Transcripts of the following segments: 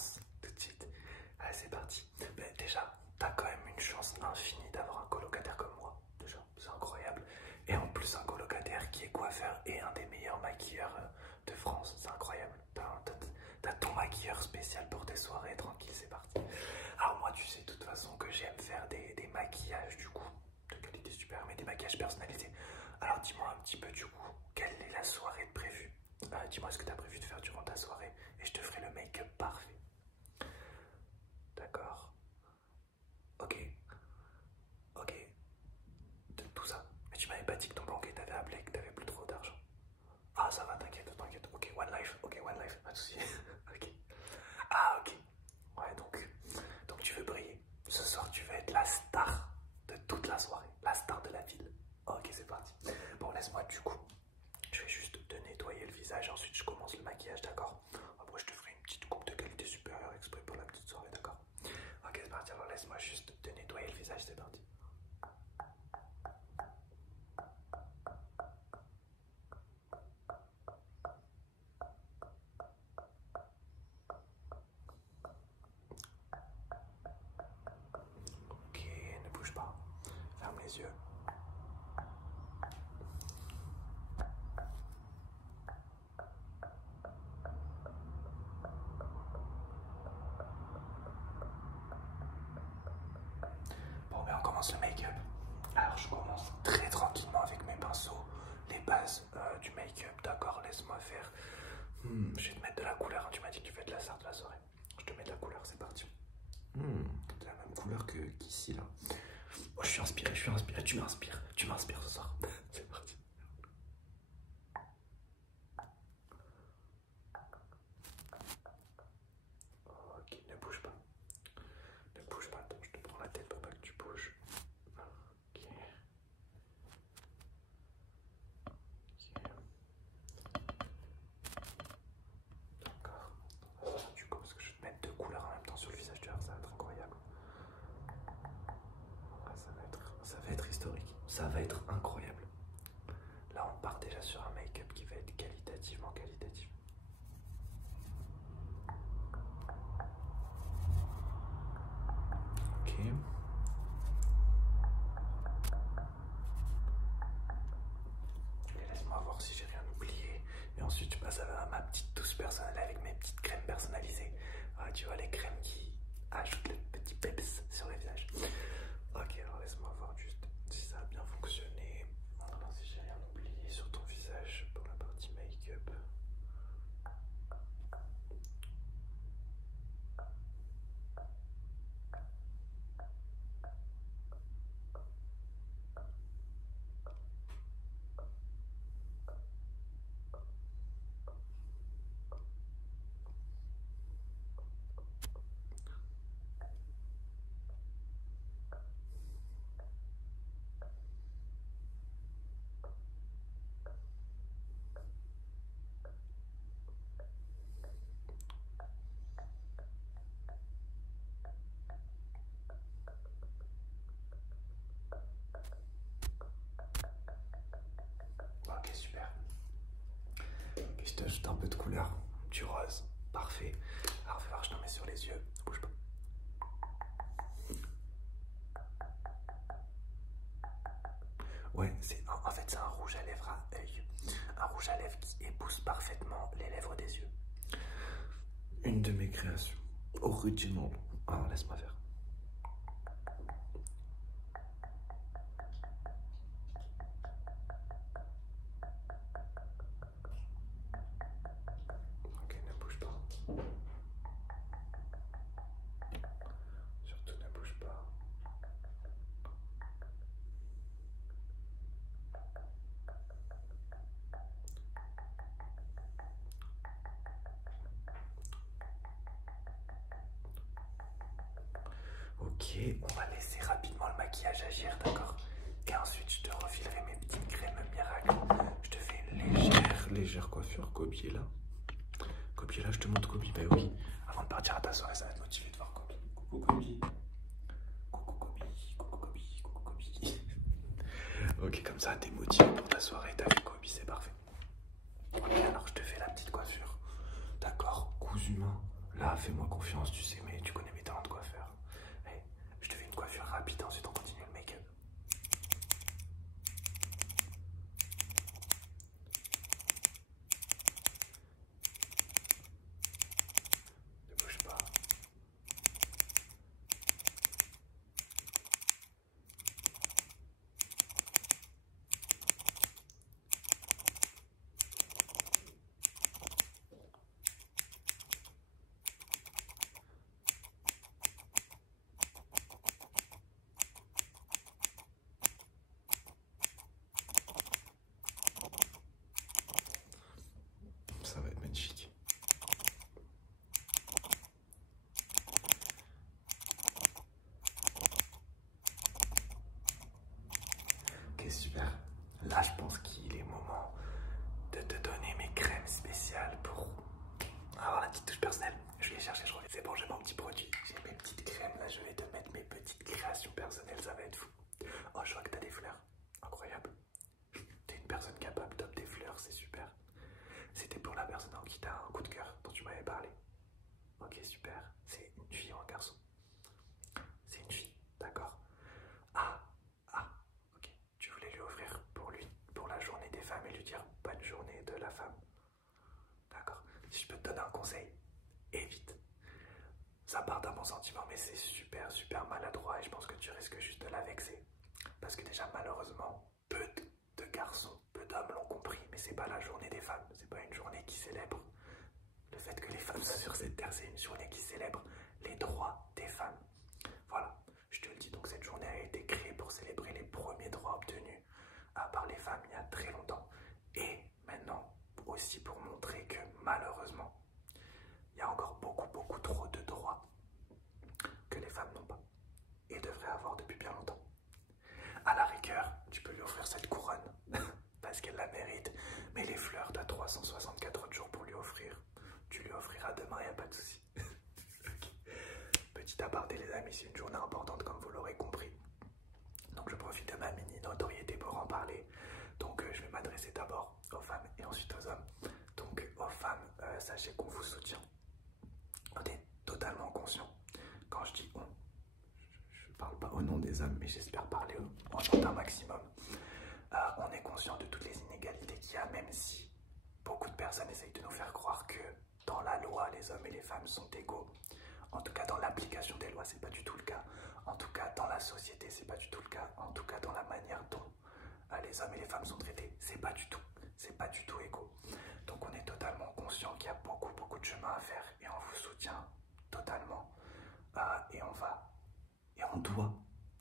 commence tout de suite. Allez, c'est parti. Ben, déjà, t'as quand même une chance infinie d'avoir un colocataire comme moi. Déjà, c'est incroyable. Et en plus, un colocataire qui est coiffeur et un des meilleurs maquilleurs de France. C'est incroyable. T'as ton maquilleur spécial pour tes soirées. Tranquille, c'est parti. Alors moi, tu sais de toute façon que j'aime faire des maquillages du coup de qualité supérieure, mais des maquillages personnalisés. Alors dis-moi un petit peu du coup, quelle est la soirée de prévue? Dis-moi ce que tu as prévu de faire durant ta soirée et je te ferai le make-up parfait. D'accord. Ok. Ok. Tout ça. Mais tu m'avais pas dit que ton banquier t'avait appelé, que t'avais plus trop d'argent. Ah ça va, t'inquiète, t'inquiète. Ok, one life, pas de soucis. Ok. Ah ok. Ouais, donc tu veux briller. Ce soir, tu veux être la star de toute la soirée, la star de la ville. Ok, c'est parti. Bon, laisse-moi du coup. Je vais juste te nettoyer le visage. Ensuite, je commence le maquillage, d'accord? Après, je te ferai une petite coupe de qualité supérieure exprès pour la petite soirée, d'accord? Ok, c'est parti. Alors, laisse-moi juste te nettoyer le visage, c'est parti. Ok, ne bouge pas. Ferme les yeux. Bon, ben on commence le make-up. Alors, je commence très tranquillement avec mes pinceaux, les bases du make-up, d'accord? Laisse-moi faire. Je vais te mettre de la couleur, hein. Tu m'as dit que tu fais de la star de la soirée. Je te mets de la couleur, c'est parti. De la même couleur qu'ici, là. Oh, je suis inspiré, tu m'inspires ce soir. C'est parti. Ok, ne bouge pas. Ne bouge pas, attends, je te prends la tête pour pas que tu bouges. Ok. D'accord. Du coup, parce que je vais te mettre deux couleurs en même temps sur le visage, tu vois, ça va être incroyable. Ah, ça va être historique. Ça va être incroyable. Là, on part déjà sur un make-up qui va être qualitativement qualitatif. Ok. Et laisse-moi voir si j'ai rien oublié. Et ensuite, je passe à ma petite touche personnelle avec mes petites crèmes personnalisées. Ah, tu vois, les crèmes qui ajoutent le petit peps sur le visage. Ok, alors laisse-moi voir juste si ça a bien fonctionné. Alors, si j'ai rien oublié sur ton visage pour la partie make-up. Ok, super. Ok, je t'ajoute un peu de couleur, du rose. Parfait. Alors, fais voir, je t'en mets sur les yeux. Bouge pas. Ouais, en fait c'est un rouge à lèvres à œil. Un rouge à lèvres qui épouse parfaitement les lèvres des yeux. Une de mes créations. Original. Alors laisse-moi faire. Ok, ne bouge pas. Surtout ne bouge pas. Ok, on va laisser rapidement le maquillage agir, d'accord? Et ensuite, je te refilerai mes petites crèmes miracle. Je te fais une légère coiffure copier là. Copier là, je te montre Kobe. Bah oui, avant de partir à ta soirée, ça va te motiver de voir Kobe. Coucou Kobe. Coucou Kobe. Coucou Kobe. Coucou Kobe. Ok, comme ça, t'es motivé pour ta soirée. T'as vu Kobe, c'est parfait. Ok, alors je te fais la petite coiffure. D'accord, cousu main, Là, fais-moi confiance, tu sais, mais tu connais mes talents de coiffeur. Hey, je te fais une coiffure rapide, ensuite on continue le make-up. Ne bouge pas. Ça va être magnifique. Ok, super. Là, je pense qu'il est moment de te donner mes crèmes spéciales pour avoir la petite touche personnelle. Je vais les chercher, je reviens. C'est bon, j'ai mon petit produit. J'ai mes petites crèmes. Là, je vais te mettre mes petites créations personnelles. Ça va être fou. Oh, je vois que t'as des fleurs. Incroyable. T'es une personne capable, top des fleurs, c'est super. C'était pour la personne en qui t'as un coup de cœur dont tu m'avais parlé. Ok, super. C'est une fille ou un garçon? C'est une fille, d'accord. Ah, ah, ok. Tu voulais lui offrir pour lui, pour la journée des femmes et lui dire bonne journée de la femme. D'accord. Si je peux te donner un conseil, évite. Ça part d'un bon sentiment, mais c'est super, super maladroit et je pense que tu risques juste de la vexer. Parce que déjà, malheureusement, peu de garçons, peu d'hommes l'ont compris, mais c'est pas la journée des femmes, c'est pas une journée qui célèbre le fait que les femmes soient sur cette terre, c'est une journée qui célèbre les droits des femmes. Voilà, je te le dis, donc cette journée a été créée pour célébrer les premiers droits obtenus par les femmes il y a très longtemps. Et maintenant, aussi pour montrer que malheureusement, il y a encore beaucoup, beaucoup trop de droits que les femmes n'ont pas et devraient avoir depuis bien longtemps. À la rigueur, tu peux lui offrir cette couronne parce qu'elle la mérite, mais les fleurs, t'as 364 autres jours pour lui offrir. Tu lui offriras demain, il n'y a pas de souci. Okay. Petit aparté les amis, c'est une journée importante comme vous l'aurez compris. Donc je profite de ma mini notoriété pour en parler. Donc je vais m'adresser d'abord aux femmes et ensuite aux hommes. Donc aux femmes, sachez qu'on vous soutient. On est totalement conscient. Quand je dis on, je ne parle pas au nom des hommes, mais j'espère parler au nom d'un maximum. On est conscient de toutes les inégalités qu'il y a, même si beaucoup de personnes essayent de nous faire croire que dans la loi, les hommes et les femmes sont égaux. En tout cas, dans l'application des lois, c'est pas du tout le cas. En tout cas, dans la société, c'est pas du tout le cas. En tout cas, dans la manière dont les hommes et les femmes sont traités, c'est pas du tout égaux. Donc, on est totalement conscient qu'il y a beaucoup, beaucoup de chemin à faire et on vous soutient totalement. Et on doit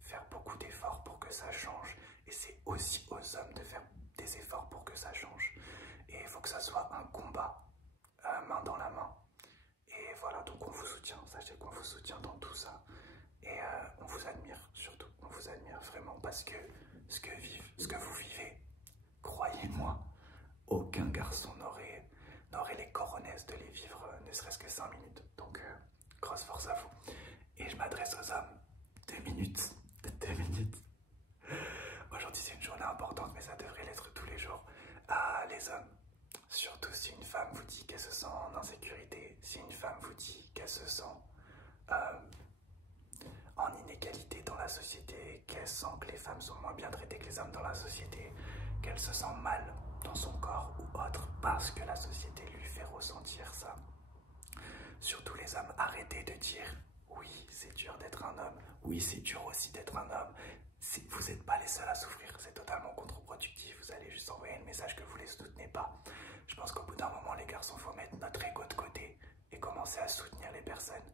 faire beaucoup d'efforts pour que ça change. Et c'est aussi aux hommes de faire des efforts pour que ça change. Et il faut que ça soit un combat main dans la main. Et voilà, donc on vous soutient, sachez qu'on vous soutient dans tout ça. Et on vous admire surtout, on vous admire vraiment parce que ce que vous vivez, croyez-moi, aucun garçon n'aurait les coronesses de les vivre ne serait-ce que 5 minutes. Donc grosse force à vous. Et je m'adresse aux hommes. 2 minutes. 2 minutes. Aujourd'hui c'est une journée importante, mais ça devrait l'être tous les jours. Les hommes, surtout si une femme vous dit qu'elle se sent en insécurité, si une femme vous dit qu'elle se sent en inégalité dans la société, qu'elle sent que les femmes sont moins bien traitées que les hommes dans la société, qu'elle se sent mal dans son corps ou autre parce que la société lui fait ressentir ça. Surtout les hommes, arrêtez de dire oui, c'est dur d'être un homme, oui, c'est dur aussi d'être un homme. Vous n'êtes pas les seuls à souffrir, c'est totalement contre-productif, vous allez juste envoyer le message que vous ne les soutenez pas. Je pense qu'au bout d'un moment, les garçons, il faut mettre notre ego de côté et commencer à soutenir les personnes.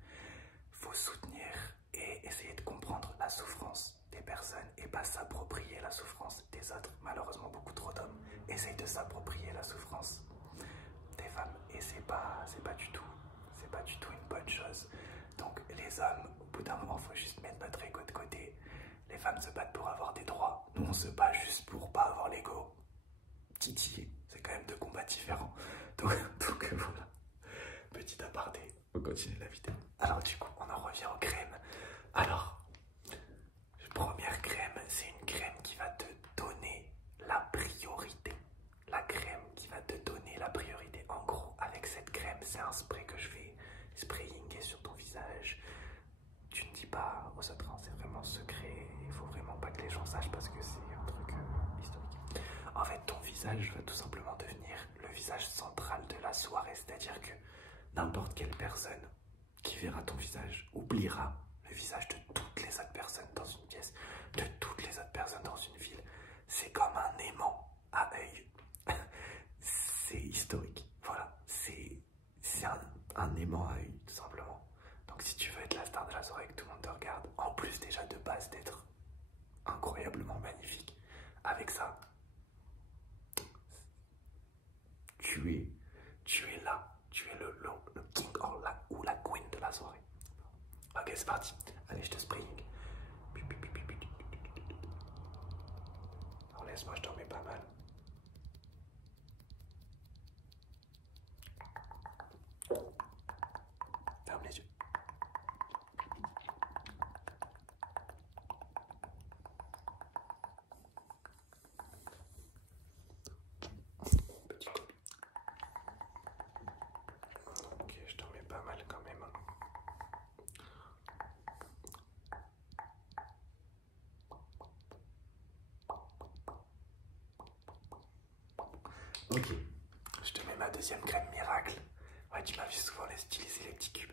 Il faut soutenir et essayer de comprendre la souffrance des personnes et pas s'approprier la souffrance des autres. Malheureusement, beaucoup trop d'hommes essayent de s'approprier la souffrance des femmes et c'est pas du tout une bonne chose. Donc les hommes, au bout d'un moment, il faut juste mettre notre ego de côté. Les femmes se battent pour avoir des droits. Nous, on se bat juste pour pas avoir l'ego titillé. C'est quand même deux combats différents. Donc voilà. Petit aparté. On continue la vidéo. Alors du coup, on en revient aux crèmes. Alors, première crème, c'est une crème qui va te donner la priorité. La crème qui va te donner la priorité. En gros, avec cette crème, c'est un spray que je vais spraying est sur ton visage. Tu ne dis pas aux autres, hein, c'est vraiment secret. Il faut vraiment pas que les gens sachent parce que c'est un truc historique. En fait, ton visage va tout simplement devenir le visage central de la soirée. C'est-à-dire que n'importe quelle personne qui verra ton visage oubliera le visage de toutes les autres personnes dans une pièce, de toutes les autres personnes dans une ville. C'est comme un aimant à œil. C'est historique. Voilà, c'est un aimant à œil, tout simplement. Donc si tu veux être la star de la soirée et que tout le monde te regarde, en plus déjà de base d'être incroyablement magnifique, avec ça, tu es là, tu es le king ou la queen de la soirée. Ok, c'est parti. Allez, je te spraying. Alors laisse-moi, je t'en mets pas mal. Ferme les yeux. Petit coup. Ok, je t'en mets pas mal quand même. Ok, je te mets ma deuxième crème miracle. Ouais, tu m'as vu souvent les utiliser les petits cubes.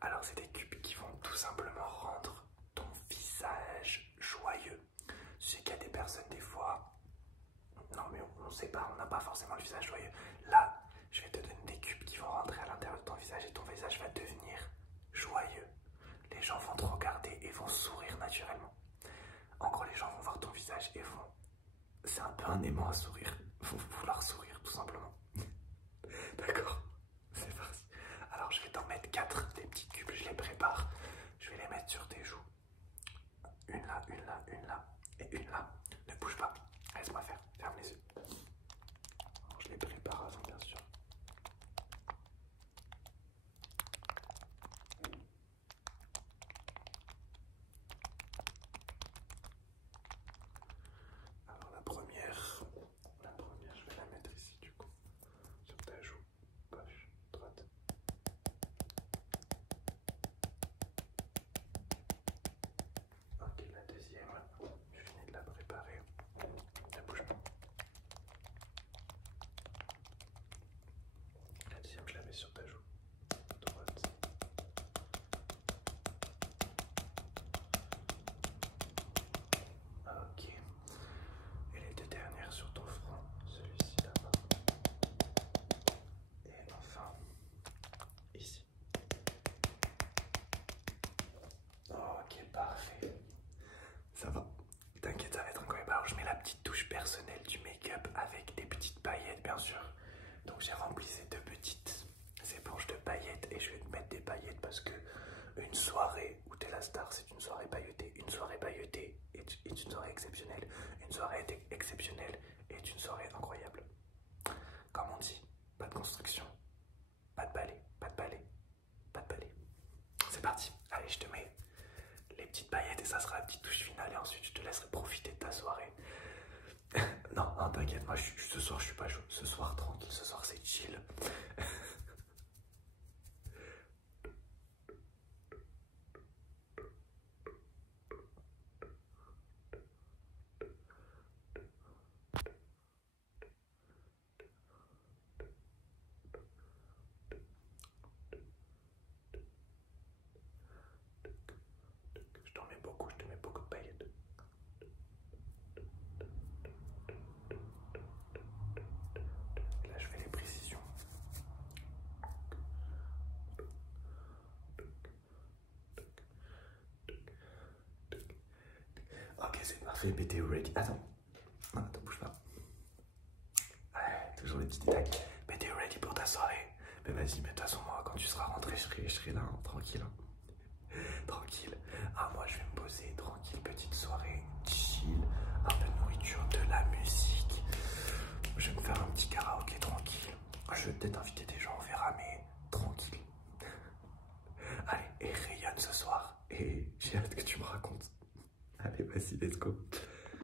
Alors c'est des cubes qui vont tout simplement rendre ton visage joyeux. Je sais qu'il y a des personnes des fois, non mais on ne sait pas, on n'a pas forcément le visage joyeux. Là, je vais te donner des cubes qui vont rentrer à l'intérieur de ton visage et ton visage va devenir joyeux. Les gens vont te regarder et vont sourire naturellement. En gros, les gens vont voir ton visage et vont... C'est un peu un aimant à sourire. Vont vouloir sourire tout simplement. D'accord, c'est parti. Alors je vais t'en mettre 4 des petits cubes, je les prépare. Je vais les mettre sur tes joues. Une là, une là, une là et une là. Ne bouge pas, laisse-moi faire, ferme les yeux. Alors, je les prépare avant bien sûr. Alors la première, je vais la mettre ici du coup, sur ta joue gauche, droite. Ok, la deuxième, je finis de la préparer. Ne bouge pas. La deuxième, je la mets sur ta joue droite. Ok. Et les deux dernières sur ton front, celui-ci là-bas. Et enfin, ici. Ok, parfait. Ça va. T'inquiète, ça va être incroyable. Alors, je mets la petite touche personnelle du make-up avec des petites paillettes, bien sûr. Donc, j'ai rempli ces deux petites éponges de paillettes et je vais te mettre des paillettes parce que une soirée où t'es la star, c'est une soirée pailletée. Une soirée pailletée est une soirée exceptionnelle. Une soirée exceptionnelle est une soirée incroyable. Comme on dit, pas de construction, pas de balai, pas de balai, pas de balai. C'est parti. Allez, je te mets les petites paillettes et ça sera la petite touche finale et ensuite je te laisserai profiter de ta soirée. Non, non, t'inquiète, moi ce soir je suis pas chaud. Ce soir tranquille, ce soir c'est chill. Je t'en mets beaucoup, je te mets beaucoup de paillettes. Là je fais les précisions. Ok, c'est parfait, mais t'es ready. Attends, non, attends, bouge pas. Ouais, toujours les petits détails. Mais t'es ready pour ta soirée. Mais vas-y, mais de toute façon, moi, quand tu seras rentré, je serai là, hein, tranquille. Hein. Tranquille. Ah, moi, je vais me poser tranquille, petite soirée, chill, un peu de nourriture, de la musique. Je vais me faire un petit karaoké tranquille. Je vais peut-être inviter des gens, on verra, mais tranquille. Allez, et rayonne ce soir. Et j'ai hâte que tu me racontes. Allez, vas-y, let's go.